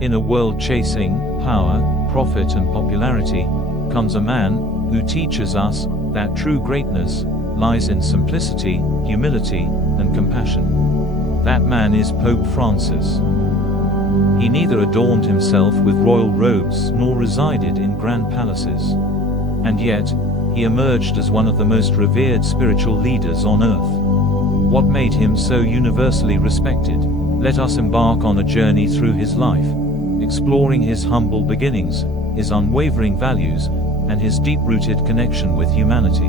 In a world chasing power, profit and popularity, comes a man who teaches us that true greatness lies in simplicity, humility, and compassion. That man is Pope Francis. He neither adorned himself with royal robes nor resided in grand palaces. And yet, he emerged as one of the most revered spiritual leaders on earth. What made him so universally respected? Let us embark on a journey through his life, exploring his humble beginnings, his unwavering values, and his deep-rooted connection with humanity.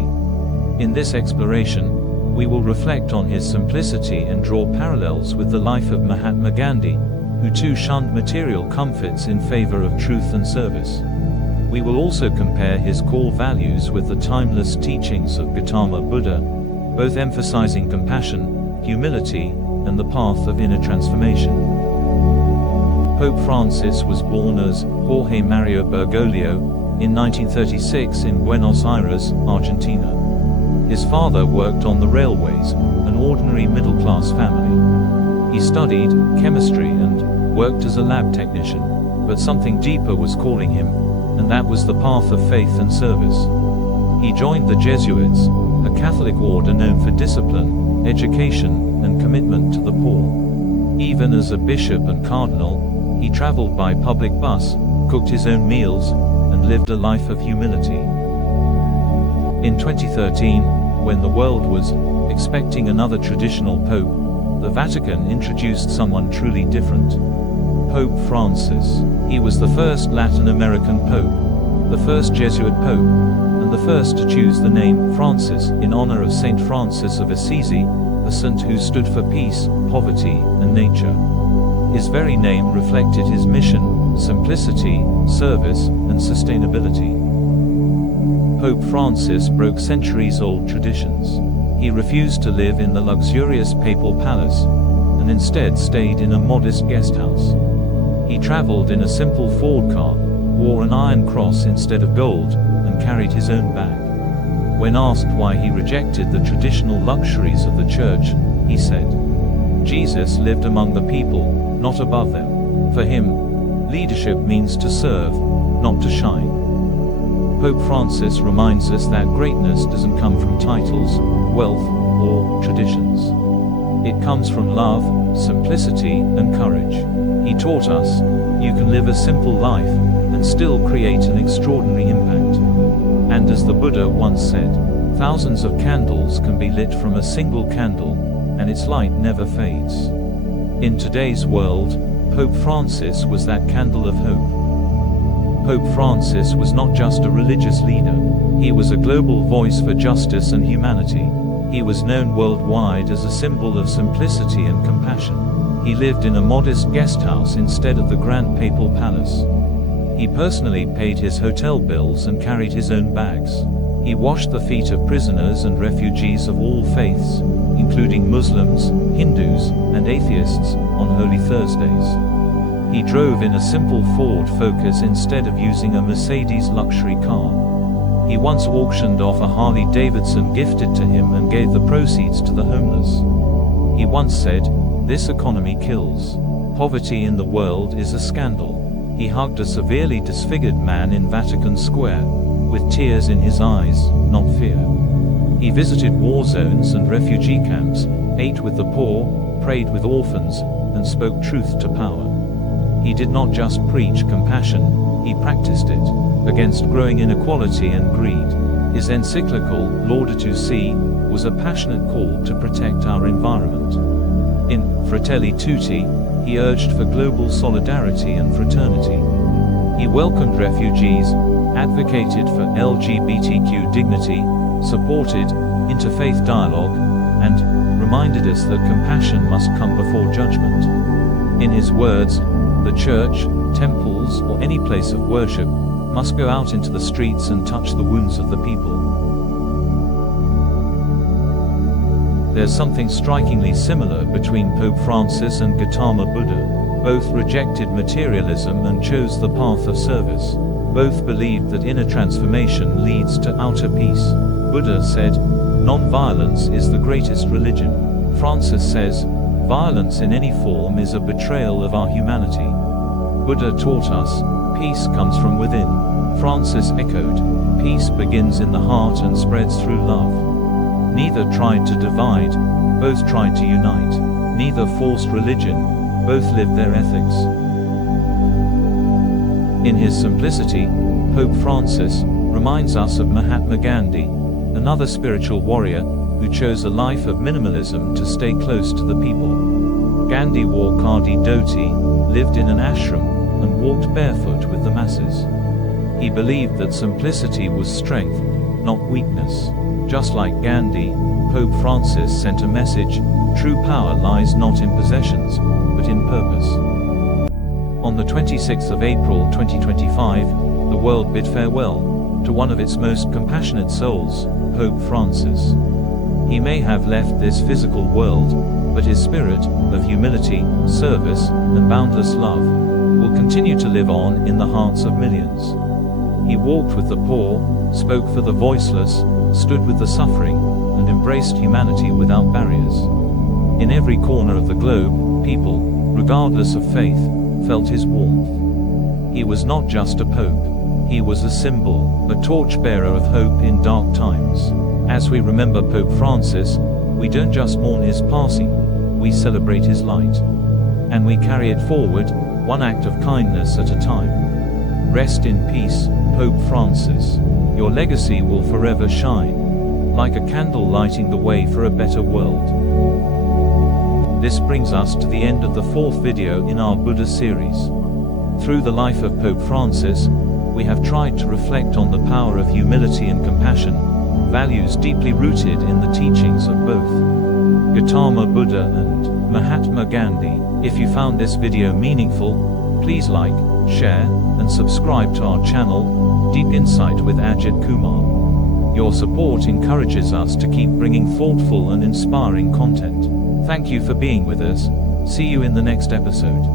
In this exploration, we will reflect on his simplicity and draw parallels with the life of Mahatma Gandhi, who too shunned material comforts in favor of truth and service. We will also compare his core values with the timeless teachings of Gautama Buddha, both emphasizing compassion, humility, and the path of inner transformation. Pope Francis was born as Jorge Mario Bergoglio in 1936 in Buenos Aires, Argentina. His father worked on the railways, an ordinary middle-class family. He studied chemistry and worked as a lab technician, but something deeper was calling him, and that was the path of faith and service. He joined the Jesuits, a Catholic order known for discipline, education, and commitment to the poor. Even as a bishop and cardinal, he traveled by public bus, cooked his own meals, and lived a life of humility. In 2013, when the world was expecting another traditional pope, the Vatican introduced someone truly different. Pope Francis. He was the first Latin American pope, the first Jesuit pope, and the first to choose the name Francis in honor of Saint Francis of Assisi, a saint who stood for peace, poverty, and nature. His very name reflected his mission, simplicity, service, and sustainability. Pope Francis broke centuries-old traditions. He refused to live in the luxurious papal palace, and instead stayed in a modest guest house. He traveled in a simple Ford car, wore an iron cross instead of gold, and carried his own bag. When asked why he rejected the traditional luxuries of the church, he said, "Jesus lived among the people, not above them. For him, leadership means to serve, not to shine." Pope Francis reminds us that greatness doesn't come from titles, wealth, or traditions. It comes from love, simplicity, and courage. He taught us, you can live a simple life, and still create an extraordinary impact. And as the Buddha once said, thousands of candles can be lit from a single candle, and its light never fades. In today's world, Pope Francis was that candle of hope. Pope Francis was not just a religious leader, he was a global voice for justice and humanity. He was known worldwide as a symbol of simplicity and compassion. He lived in a modest guest house instead of the grand papal palace. He personally paid his hotel bills and carried his own bags. He washed the feet of prisoners and refugees of all faiths, including Muslims, Hindus, and atheists, on Holy Thursdays. He drove in a simple Ford Focus instead of using a Mercedes luxury car. He once auctioned off a Harley Davidson gifted to him and gave the proceeds to the homeless. He once said, "This economy kills. Poverty in the world is a scandal." He hugged a severely disfigured man in Vatican Square, with tears in his eyes, not fear. He visited war zones and refugee camps, ate with the poor, prayed with orphans, and spoke truth to power. He did not just preach compassion, he practiced it, against growing inequality and greed. His encyclical, Laudato Si', was a passionate call to protect our environment. In Fratelli Tutti, he urged for global solidarity and fraternity. He welcomed refugees, advocated for LGBTQ dignity, supported interfaith dialogue, and reminded us that compassion must come before judgment. In his words, the church, temples, or any place of worship must go out into the streets and touch the wounds of the people. There's something strikingly similar between Pope Francis and Gautama Buddha. Both rejected materialism and chose the path of service. Both believed that inner transformation leads to outer peace. Buddha said, "Non-violence is the greatest religion." Francis says, "Violence in any form is a betrayal of our humanity." Buddha taught us, peace comes from within. Francis echoed, peace begins in the heart and spreads through love. Neither tried to divide, both tried to unite. Neither forced religion, both lived their ethics. In his simplicity, Pope Francis reminds us of Mahatma Gandhi, another spiritual warrior who chose a life of minimalism to stay close to the people. Gandhi wore khadi dhoti, lived in an ashram, and walked barefoot with the masses. He believed that simplicity was strength, not weakness. Just like Gandhi, Pope Francis sent a message: true power lies not in possessions, but in purpose. On the 26th of April 2025, the world bid farewell to one of its most compassionate souls, Pope Francis. He may have left this physical world, but his spirit of humility, service, and boundless love will continue to live on in the hearts of millions. He walked with the poor, spoke for the voiceless, stood with the suffering, and embraced humanity without barriers. In every corner of the globe, people, regardless of faith, felt his warmth. He was not just a pope. He was a symbol, a torchbearer of hope in dark times. As we remember Pope Francis, we don't just mourn his passing, we celebrate his light. And we carry it forward, one act of kindness at a time. Rest in peace, Pope Francis. Your legacy will forever shine, like a candle lighting the way for a better world. This brings us to the end of the 4th video in our Buddha series. Through the life of Pope Francis, we have tried to reflect on the power of humility and compassion, values deeply rooted in the teachings of both Gautama Buddha and Mahatma Gandhi. If you found this video meaningful, please like, share, and subscribe to our channel, Deep Insight with Ajit Kumar. Your support encourages us to keep bringing thoughtful and inspiring content. Thank you for being with us. See you in the next episode.